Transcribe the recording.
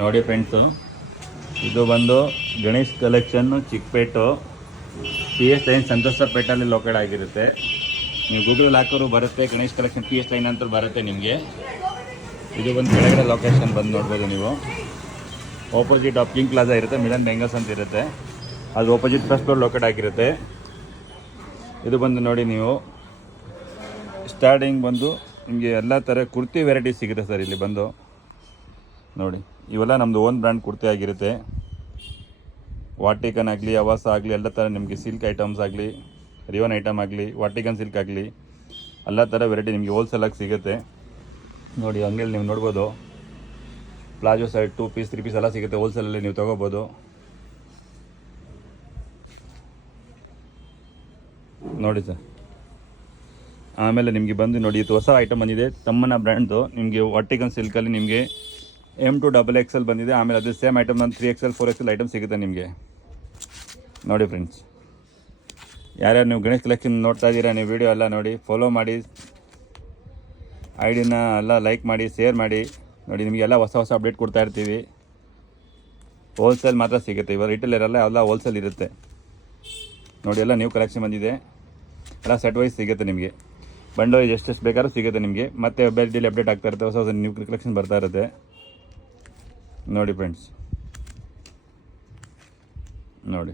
ನೋಡಿ ಫ್ರೆಂಡ್ಸು, ಇದು ಬಂದು Ganesh collection Chickpet PS line ಸಂತೋಷಪೇಟಲ್ಲಿ ಲೊಕೇಟ್ ಆಗಿರುತ್ತೆ. ನೀವು ಗೂಗಲ್ ಹಾಕೋರು ಬರುತ್ತೆ, ಗಣೇಶ್ ಕಲೆಕ್ಷನ್ PS ಲೈನ್ ಅಂತ ಬರುತ್ತೆ ನಿಮಗೆ. ಇದು ಒಂದು ಕೆಳಗಡೆ ಲೊಕೇಶನ್ ಬಂದು ನೋಡ್ಬೋದು ನೀವು. ಆಪೋಸಿಟ್ ಆಫ್ ಕಿಂಗ್ ಪ್ಲಾಜಾ ಇರುತ್ತೆ, ಮಿಲನ್ ಬೆಂಗಲ್ಸ್ ಅಂತ ಇರುತ್ತೆ. ಅದು ಆಪೋಸಿಟ್ ಫಸ್ಟ್ ಫ್ಲೋರ್ ಲೊಕೇಟ್ ಆಗಿರುತ್ತೆ. ಇದು ಬಂದು ನೋಡಿ ನೀವು, ಸ್ಟಾರ್ಟಿಂಗ್ ಬಂದು ನಿಮಗೆ ಎಲ್ಲ ಥರ ಕುರ್ತಿ ವೆರೈಟಿ ಸಿಗುತ್ತೆ ಸರ್. ಇಲ್ಲಿ ಬಂದು ನೋಡಿ, ಇವೆಲ್ಲ ನಮ್ಮದು ಓನ್ ಬ್ರ್ಯಾಂಡ್ ಕುರ್ತಿ ಆಗಿರುತ್ತೆ. ವಾಟಿಕನ್ ಆಗಲಿ, ಅವಾಸ ಆಗಲಿ, ಎಲ್ಲ ಥರ ನಿಮಗೆ ಸಿಲ್ಕ್ ಐಟಮ್ಸ್ ಆಗಲಿ, ರಿವನ್ ಐಟಮ್ ಆಗಲಿ, ವಾಟಿಕನ್ ಸಿಲ್ಕ್ ಆಗಲಿ, ಎಲ್ಲ ಥರ ವೆರೈಟಿ ನಿಮಗೆ ಹೋಲ್ಸೇಲಾಗಿ ಸಿಗುತ್ತೆ. ನೋಡಿ ಅಂಗಡಿಯಲ್ಲಿ ನೀವು ನೋಡ್ಬೋದು, ಪ್ಲಾಜೋ ಸೈಡ್ 2 ಪೀಸ್ 3 ಪೀಸ್ ಎಲ್ಲ ಸಿಗುತ್ತೆ. ಹೋಲ್ಸೇಲಲ್ಲಿ ನೀವು ತೊಗೋಬೋದು. ನೋಡಿ ಸರ್. ಆಮೇಲೆ ನಿಮಗೆ ಬಂದು ನೋಡಿ, ಇದು ಹೊಸ ಐಟಮ್ ಬಂದಿದೆ, ತಮ್ಮನ ಬ್ರ್ಯಾಂಡ್ದು. ನಿಮಗೆ ವಾಟಿಕನ್ ಸಿಲ್ಕಲ್ಲಿ ನಿಮಗೆ M to XXL ಬಂದಿದೆ. ಆಮೇಲೆ ಅದು ಸೇಮ್ ಐಟಮ್ ಒಂದು 3XL 4XL ಐಟಮ್ ಸಿಗುತ್ತೆ ನಿಮಗೆ. ನೋಡಿ ಫ್ರೆಂಡ್ಸ್, ಯಾರ್ಯಾರು ನೀವು ಗಣೇಶ್ ಕಲೆಕ್ಷನ್ ನೋಡ್ತಾ ಇದ್ದೀರಾ, ನೀವು ವೀಡಿಯೋ ಎಲ್ಲ ನೋಡಿ, ಫಾಲೋ ಮಾಡಿ, ಐಡಿನ ಎಲ್ಲ ಲೈಕ್ ಮಾಡಿ, ಶೇರ್ ಮಾಡಿ. ನೋಡಿ ನಿಮಗೆಲ್ಲ ಹೊಸ ಹೊಸ ಅಪ್ಡೇಟ್ ಕೊಡ್ತಾ ಇರ್ತೀವಿ. ಹೋಲ್ಸೇಲ್ ಮಾತ್ರ ಸಿಗುತ್ತೆ, ಇವಾಗ ರಿಟೇಲ್ ಇರಲ್ಲ, ಎಲ್ಲ ಹೋಲ್ಸೇಲ್ ಇರುತ್ತೆ. ನೋಡಿ ಎಲ್ಲ ನ್ಯೂ ಕಲೆಕ್ಷನ್ ಬಂದಿದೆ, ಎಲ್ಲ ಸೆಟ್ ವೈಸ್ ಸಿಗುತ್ತೆ ನಿಮಗೆ. ಬಂಡಲ್ ಎಷ್ಟೆಷ್ಟು ಬೇಕಾದ್ರೂ ಸಿಗುತ್ತೆ ನಿಮಗೆ. ಮತ್ತೆ ಡೈಲಿ ಅಪ್ಡೇಟ್ ಆಗ್ತಾ ಇರುತ್ತೆ, ಹೊಸ ಹೊಸ ನ್ಯೂ ಕಲೆಕ್ಷನ್ ಬರ್ತಾ ಇರುತ್ತೆ. ನೋಡಿ ಫ್ರೆಂಡ್ಸ್, ನೋಡಿ